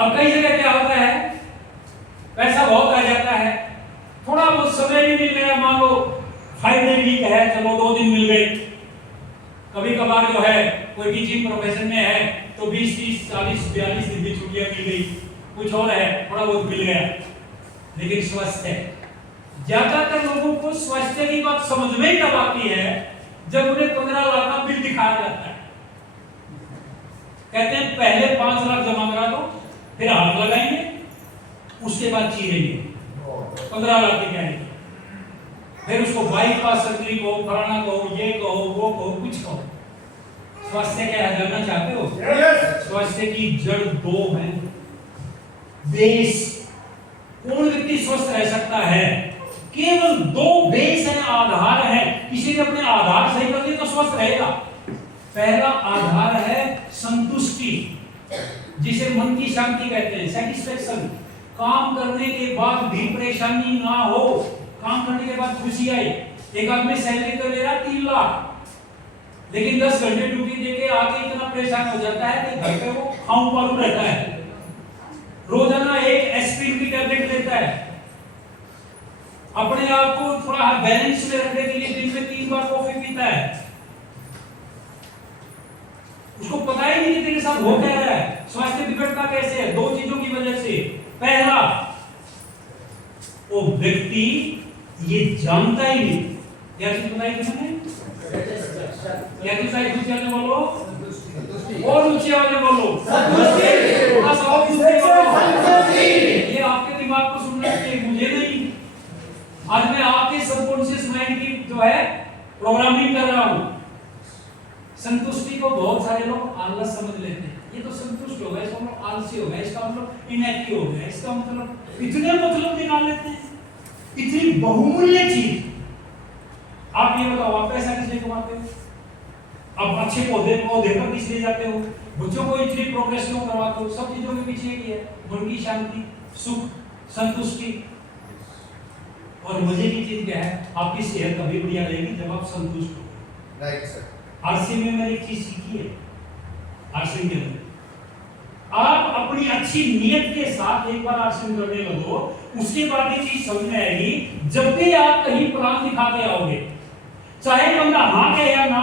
अब कई जगह क्या होता है, पैसा बहुत आ जाता है, थोड़ा बहुत समय भी मिल गया, मान लो 5 डे वीक है, चलो 2 दिन मिल गए। कभी कभार जो है कोई टीचिंग प्रोफेशन में है तो 20, 30, 40, 42 दिन की छुट्टियां मिल गई, कुछ और है थोड़ा बहुत मिल गया। लेकिन स्वास्थ्य, ज्यादातर लोगों को स्वास्थ्य की बात समझ में तब आती है जब उन्हें 15 लाख का बिल दिखाया जाता है। कहते हैं पहले 5 लाख जमा करा दो, फिर हाथ लगाएंगे, उसके बाद चीरेंगे। 15 लाख की गारंटी, फिर उसको बाईपास सर्जरी कहो, फलाना कहो, ये कहो, वो कहो, कुछ कहो। स्वास्थ्य क्या जानना चाहते हो? स्वास्थ्य की जड़ 2 है। बेस, कौन व्यक्ति स्वस्थ रह सकता है? केवल 2 बेस है, आधार है। किसी ने अपने आधार सही कर दिए तो स्वस्थ रहेगा। पहला आधार है संतुष्टि, जिसे मन की शांति कहते हैं, सेटिस्फेक्शन। काम करने के बाद भी परेशानी ना हो, काम करने के बाद खुशी आए। एक आदमी सैलरी तो ले रहा 3 लाख, लेकिन 10 घंटे ड्यूटी देके आके इतना परेशान हो जाता है कि घर पे वो खाऊं पालू रहता है। रोजाना एक एस्पिरिन की टैबलेट लेता है, अपने आप को थोड़ा बैलेंस में रखने के लिए दिन में 3 बार कॉफी पीता है। उसको पता ही नहीं कि तेरे साथ हो क्या रहा है। स्वास्थ्य बिगड़ता कैसे है? 2 चीजों की वजह से। पहला, वो व्यक्ति ये जानता ही नहीं। क्या चीज बताई तुमने? क्या चीज आई? ऊंचे वाले बोलो, और ऊंचे वाले बोलो, थोड़ा सा और ऊंचे बोलो। ये आपके दिमाग को सुनना चाहिए, मुझे नहीं। आज मैं आपके सबकॉन्शियस माइंड की जो है प्रोग्रामिंग कर रहा हूं। संतुष्टि को बहुत सारे लोग आलस समझ लेते हैं। ये तो संतुष्ट हो गया, इसका मतलब आलसी हो गया, इसका मतलब इनएक्टिव हो गया, इसका मतलब इतने मतलब निकाल लेते हैं। इतनी बहुमूल्य चीज। आप ये बताओ, आप पैसा किस लिए कमाते हो? अब अच्छे पौधे पर किस लिए जाते हो? बच्चों को इतनी प्रोग्रेस क्यों करवाते हो? सब चीजों के पीछे ही है, मन की शांति, सुख, संतुष्टि। और मजे की चीज क्या है? आपकी सेहत कभी बढ़िया रहेगी जब आप संतुष्ट हो। Right sir. आरसी में मैंने एक चीज सीखी है। आरसी के अंदर आप अपनी अच्छी नियत के साथ एक बार आरसी करने लगो, उसके बाद ये चीज समझ में आएगी। जब भी आप कहीं प्लान दिखा के आओगे, चाहे बंदा हाँ कहे या ना,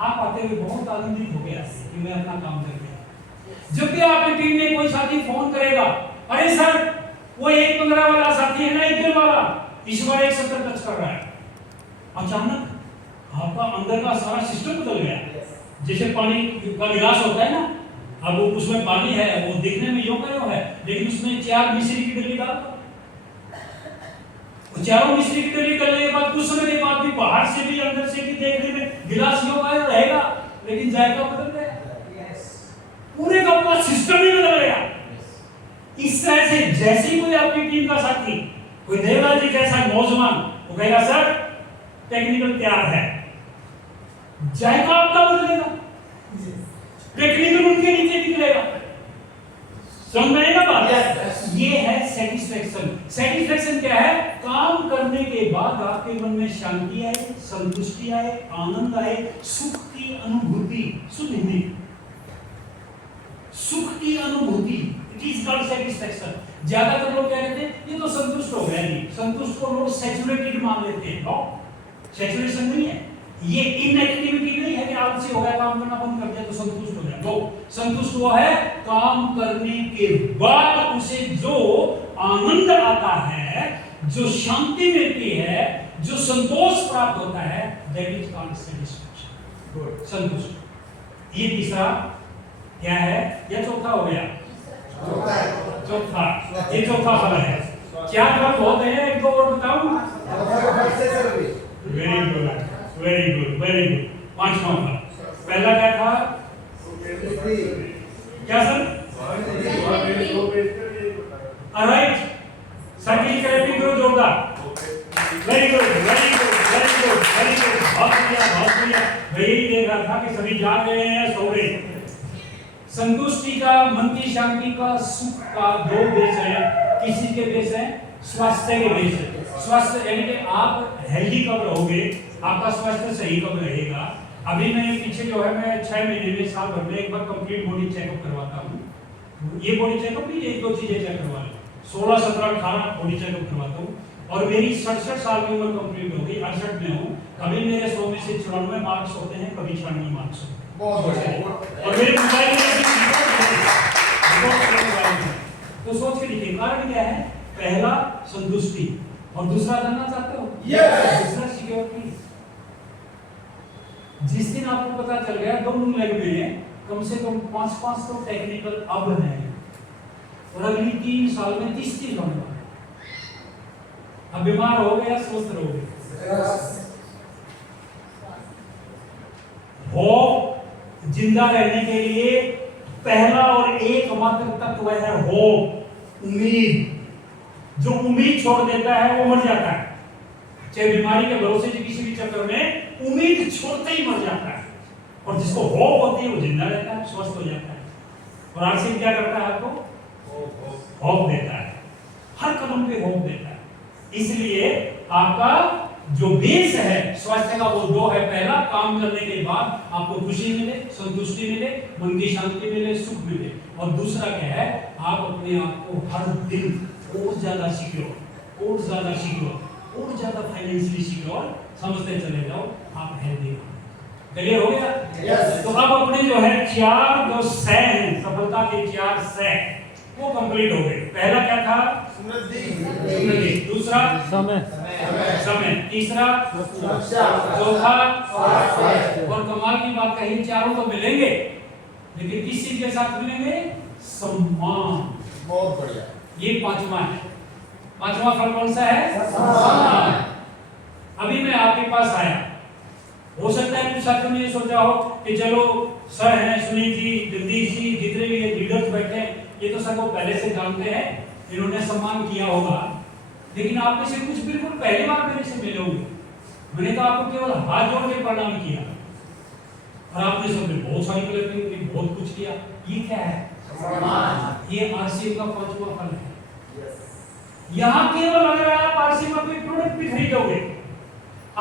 आप आते हुए बहुत आनंदित हो गया कि मैं अपना काम कर गया। जब भी आपकी टीम में कोई साथी फोन करेगा, अरे सर वो 115 वाला साथी है ना, 1 दिन वाला, इस बार 170 टच कर रहा है, अचानक आपका अंदर का सारा सिस्टम बदल गया। जैसे पानी का गिलास होता है ना, अब उसमें पानी है, वो दिखने में यूं का यूं है, लेकिन उसमें 4 मिश्री की डली डाल दो। चारों मिश्री की डली डालने के बाद कुछ समय के बाद भी बाहर से भी अंदर से भी देखने में गिलास यूं का रहेगा, लेकिन जायका बदल गया। पूरे का पूरा सिस्टम ही बदल गया। इस तरह से जैसे कोई आपकी टीम का साथी, कोई देवराज जी जैसा नौजवान, वो कहेगा सर टेक्निकल तैयार है, जायका आपका बदलेगा, टेक्निकल उनके नीचे निकलेगा। समझ में आएगा बात? ये है सेटिस्फेक्शन। सेटिस्फेक्शन क्या है? काम करने के बाद आपके मन में शांति आए, संतुष्टि आए, आनंद आए, सुख की अनुभूति। सुन हिंदी, सुख की अनुभूति, इट इज कॉल्ड सेटिस्फेक्शन। ज्यादातर लोग क्या कहते हैं? ये तो संतुष्ट हो गया। नहीं, संतुष्ट को लोग सैचुरेटेड मान लेते हैं। नो, सैचुरेशन नहीं है। ये इनएक्टिविटी नहीं है कि आलसी हो गया, काम करना बंद कर दिया तो संतुष्ट हो गया। नो, संतुष्ट हुआ है काम करने के बाद उसे जो आनंद आता है, जो शांति मिलती है, जो संतोष प्राप्त होता है, that is called satisfaction. Good, संतुष्ट। ये तीसरा क्या है? या चौथा हो गया? चौथा। ये चौथा फल है। क्या फल होते हैं? एक दो और बताऊं? Very good, very good, very good. 5वां फल। पहला क्या था? क्या सर? ऑलराइट, सर्किल करेक्टिंग करो जोरदार। Very good, very good, very good, very good, बहुत बढ़िया, बहुत बढ़िया। मैं यही देख रहा था कि सभी जाग गए हैं या सो गए। संतुष्टि का, मन की शांति का, सुख का 2 बेस है। किसी के बेस है? स्वास्थ्य के बेस है। स्वास्थ्य यानी कि आप हेल्दी कब रहोगे, आपका स्वास्थ्य सही कब रहेगा। अभी मैं पीछे जो है, मैं 6 महीने में, साल भर में एक बार कंप्लीट बॉडी चेकअप करवाता हूँ। ये बॉडी चेकअप भी एक दो चीजें चेक करवा लो। 16, 17, 18 बॉडी चेकअप करवाता हूँ और मेरी 67 साल की उम्र कंप्लीट हो गई, 68 में हूँ। कभी मेरे 100 में से 94 मार्क्स होते हैं, कभी 96 मार्क्स होते हैं। बहुत बढ़िया। और मेरे मोबाइल में तो सोच के देखिए कारण क्या है। पहला संतुष्टि और दूसरा जानना चाहते हो? दूसरा सिक्योरिटी। जिस दिन आपको पता चल गया दोनों लेग में कम से कम 5-5 तो टेक्निकल अब है और अगली 3 साल में 30 होने वाले। अब बीमार हो गया स्वस्थ रहोगे। होप जिंदा रहने के लिए पहला और एकमात्र तत्व है होप, उम्मीद। जो उम्मीद छोड़ देता है वो मर जाता है। चाहे बीमारी के भरोसे से किसी भी चक्कर में उम्मीद छोड़ते ही मर जाता है। और जिसको होप होती है वो जिंदा रहता है, स्वस्थ हो जाता है। और आरसीएम क्या करता है? आपको होप देता है, हर कदम पे होप देता है। इसलिए आपका जो बेस है स्वास्थ्य का वो 2 है। पहला, काम करने के बाद आपको खुशी मिले, संतुष्टि मिले, मन की शांति मिले, सुख मिले। और दूसरा क्या है? आप अपने आप को हर दिन और ज्यादा सिक्योर, और ज्यादा सिक्योर, और ज्यादा फाइनेंशियली सिक्योर समझते चले जाओ। आप हेल्दी हो। क्लियर हो गया? Yes. तो अब अपने जो है 4 जो सह हैं, सफलता के 4 सह वो कंप्लीट हो गए। पहला क्या था? समृद्धि। दूसरा समय। तीसरा चौथा और कमाल की बात कही, चारों तो मिलेंगे लेकिन किस चीज के साथ मिलेंगे? सम्मान। बहुत बढ़िया। ये 5वां है। 5वां फल कौन सा है? सम्मान। अभी मैं आपके पास आया, हो सकता है कुछ साथियों ने ये सोचा हो कि चलो सर हैं, सुनील जी, जगदीश जी, जितने भी ये लीडर्स बैठे हैं ये तो सर को पहले से जानते हैं, इन्होंने सम्मान किया होगा। लेकिन आप में से कुछ बिल्कुल पहली बार मेरे से मिले होंगे। मैंने तो आपको केवल हाथ जोड़ के प्रणाम किया और आपने सबने बहुत सारी क्लैपिंग की, बहुत कुछ किया। ये क्या है? सम्मान। ये आरसीएम का 5वां फल है। यहाँ केवल अगर आप आरसीएम का कोई प्रोडक्ट भी खरीदोगे,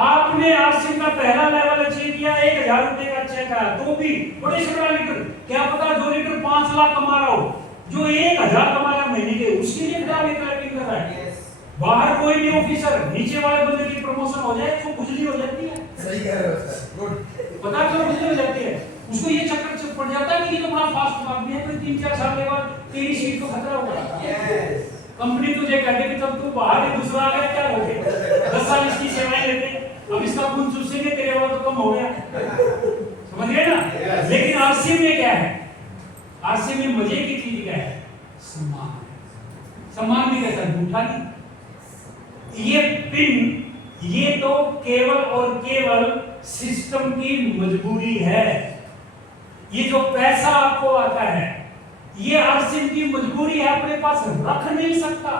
आपने आरसीएम का पहला लेवल अचीव किया, 1000 रुपए का चेक आया, तो भी बड़े से बड़ा लीटर, क्या पता 2 लीटर 5 लाख कमा रहा हो, जो 1000 कमा रहा महीने के, उसके लिए क्लैपिंग कर रहा है। बाहर कोई भी ऑफिसर, नीचे वाले बंदे की प्रमोशन हो जाए तो खुजली हो जाती है। सही कह रहे हो सर, गुड। पता क्यों खुजली हो जाती है? उसको ये चक्कर से पड़ जाता है कि ये तो बड़ा फास्ट आदमी है, कोई 3-4 साल के बाद तेरी सीट को खतरा होगा। कंपनी तुझे कहते कि तब तू बाहर है, दूसरा आ गया, क्या हो गया? 10 साल इसकी सेवाएं लेते, अब इसका खून चूसेंगे, तेरे वाला तो कम हो गया। समझ गए ना? लेकिन आरसीएम में क्या है? आरसीएम में मजे की चीज क्या है? सम्मान। सम्मान भी कैसा? झूठा नहीं। ये पिन, ये तो केवल और केवल सिस्टम की मजबूरी है। ये जो पैसा आपको आता है ये आरसीएम की मजबूरी है, अपने पास रख नहीं सकता।